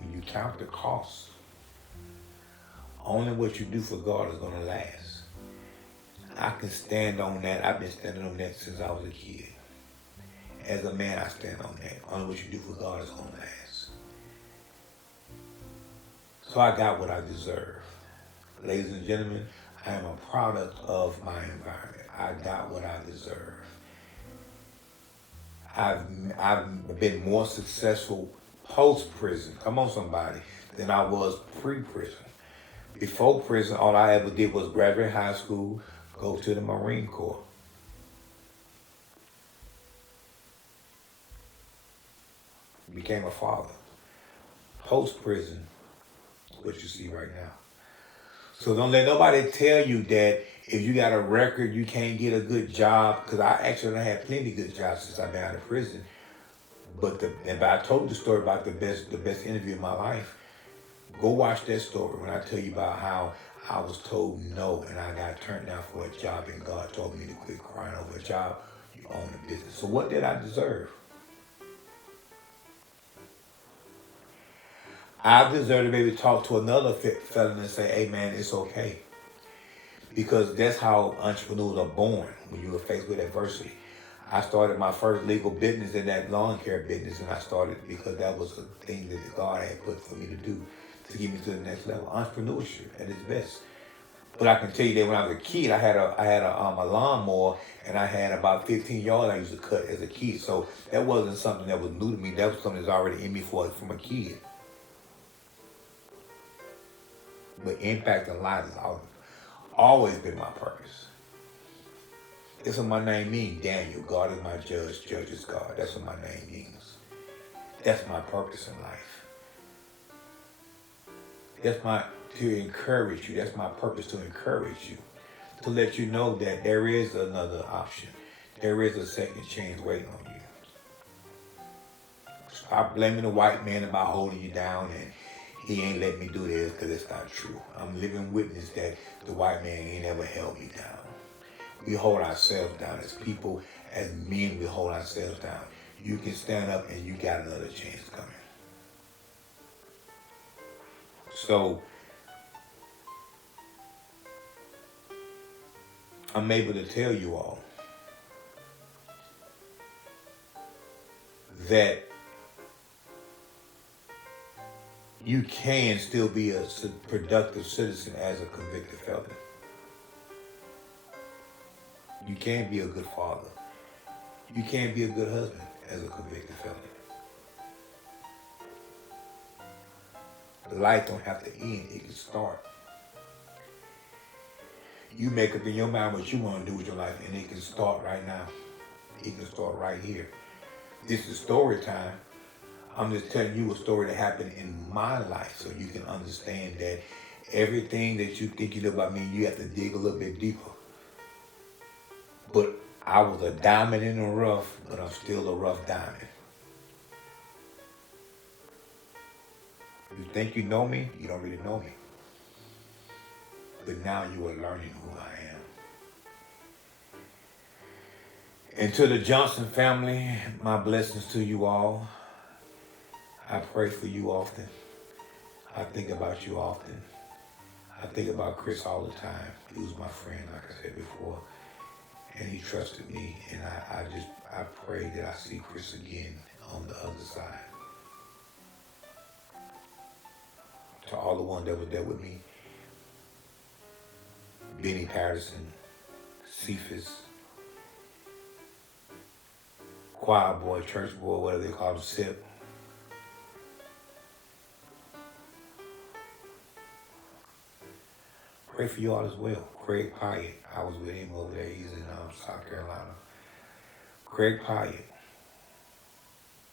When you count the cost, only what you do for God is going to last. I can stand on that. I've been standing on that since I was a kid. As a man, I stand on that. Only what you do for God is going to last. So I got what I deserve. Ladies and gentlemen, I am a product of my environment. I got what I deserve. I've been more successful post-prison, come on somebody, than I was pre-prison. Before prison, all I ever did was graduate high school, go to the Marine Corps. Became a father. Post prison, what you see right now. So don't let nobody tell you that if you got a record, you can't get a good job. Because I actually done had plenty of good jobs since I've been out of prison. But I told the story about the best interview of my life. Go watch that story when I tell you about how I was told no and I got turned down for a job and God told me to quit crying over a job. You own a business. So what did I deserve? I deserve to maybe talk to another fella and say, hey man, it's okay. Because that's how entrepreneurs are born when you are faced with adversity. I started my first legal business in that lawn care business, and I started because that was a thing that God had put for me to do to get me to the next level. Entrepreneurship at its best. But I can tell you that when I was a kid, I had a lawnmower, and I had about 15 yards I used to cut as a kid. So that wasn't something that was new to me. That was something that's already in me from a kid. But impacting lives has always been my purpose. That's what my name means, Daniel. God is my judge, judge is God. That's what my name means. That's my purpose in life. To encourage you. That's my purpose, to encourage you. To let you know that there is another option. There is a second chance waiting on you. Stop blaming the white man about holding you down and he ain't let me do this, because it's not true. I'm living witness that the white man ain't ever held me down. We hold ourselves down as people, as men, we hold ourselves down. You can stand up and you got another chance coming. So, I'm able to tell you all that you can still be a productive citizen as a convicted felon. You can be a good father. You can be a good husband as a convicted felon. Life don't have to end, it can start. You make up in your mind what you want to do with your life, and it can start right now. It can start right here. This is story time. I'm just telling you a story that happened in my life so you can understand that everything that you think you know about me, you have to dig a little bit deeper. But I was a diamond in the rough, but I'm still a rough diamond. You think you know me, you don't really know me. But now you are learning who I am. And to the Johnson family, my blessings to you all. I pray for you often. I think about you often. I think about Chris all the time. He was my friend, like I said before. And he trusted me. And I pray that I see Chris again on the other side. To all the ones that were there with me. Benny Patterson, Cephas, choir boy, church boy, whatever they call him, Sip. Pray for you all as well. Craig Pyatt, I was with him over there. He's in South Carolina. Craig Pyatt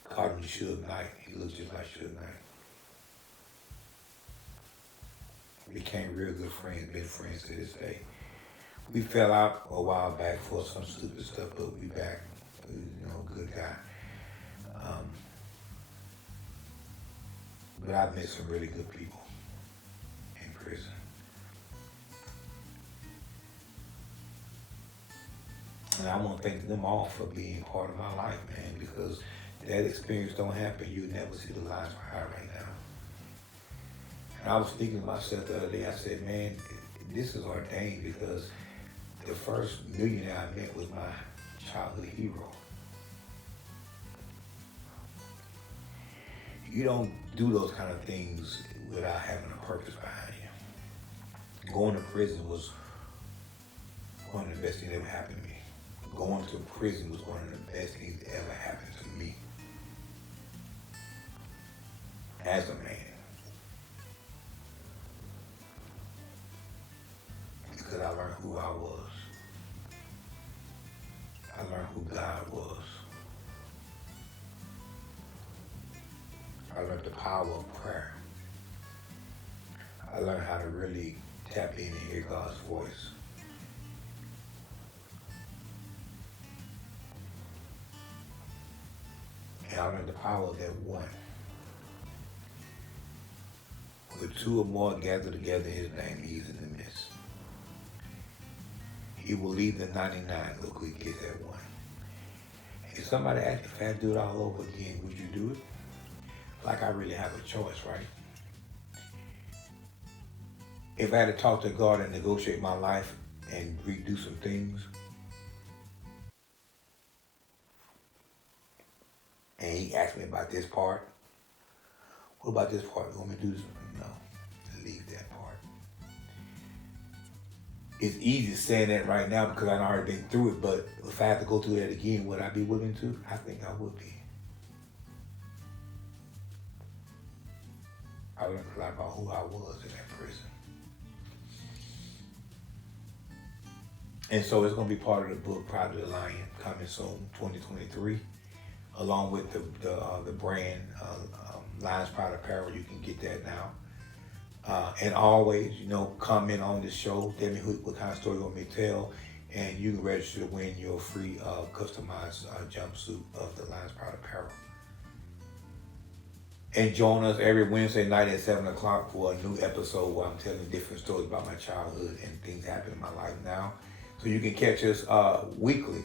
called me Suge Knight. He looks just like Suge Knight. Became real good friends, been friends to this day. We fell out a while back for some stupid stuff, but we back. Good guy. But I've met some really good people in prison. And I want to thank them all for being part of my life, man, because that experience don't happen. You never see the lives I have right now. And I was thinking to myself the other day, I said, man, this is ordained because the first millionaire I met was my childhood hero. You don't do those kind of things without having a purpose behind you. Going to prison was one of the best things that ever happened to me. Going to prison was one of the best things that ever happened to me. As a man. who I was. I learned who God was. I learned the power of prayer. I learned how to really tap in and hear God's voice. And I learned the power of that one. Where two or more gather together in his name, he's in the midst. He will leave the 99, look who he gets that one. And if somebody asked me if I had to do it all over again, would you do it? Like I really have a choice, right? If I had to talk to God and negotiate my life and redo some things, and he asked me about this part, what about this part? You want me to do this? No, leave that part. It's easy saying that right now because I've already been through it, but if I had to go through that again, would I be willing to? I think I would be. I learned a lot about who I was in that prison. And so it's going to be part of the book, Pride of the Lion, coming soon, 2023, along with the brand, Lions Pride Apparel. You can get that now. And always, comment on this show. Tell me what kind of story you want me to tell. And you can register to win your free customized jumpsuit of the Lions Pride Apparel. And join us every Wednesday night at 7 o'clock for a new episode where I'm telling different stories about my childhood and things happening in my life now. So you can catch us weekly.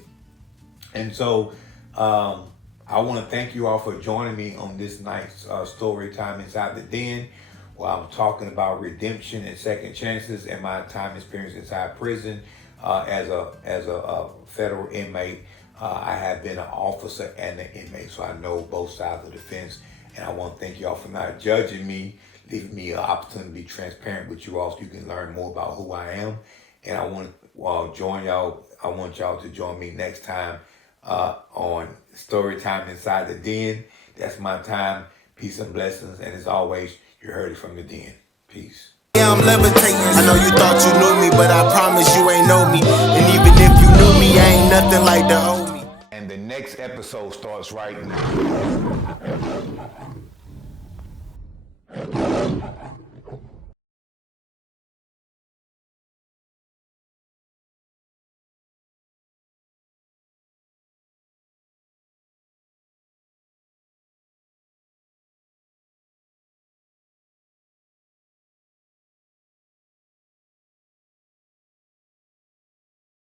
And so I want to thank you all for joining me on this night's story time inside the den, where I'm talking about redemption and second chances and my time experience inside prison as a federal inmate. I have been an officer and an inmate, so I know both sides of the fence. And I want to thank you all for not judging me, leaving me an opportunity to be transparent with you all so you can learn more about who I am. And I want to join y'all. I want y'all to join me next time on Story Time Inside the Den. That's my time. Peace and blessings. And as always, you heard it from the den. Peace. Yeah, I'm levitating. I know you thought you knew me, but I promise you ain't know me. And even if you knew me, I ain't nothing like the old me. And the next episode starts right now.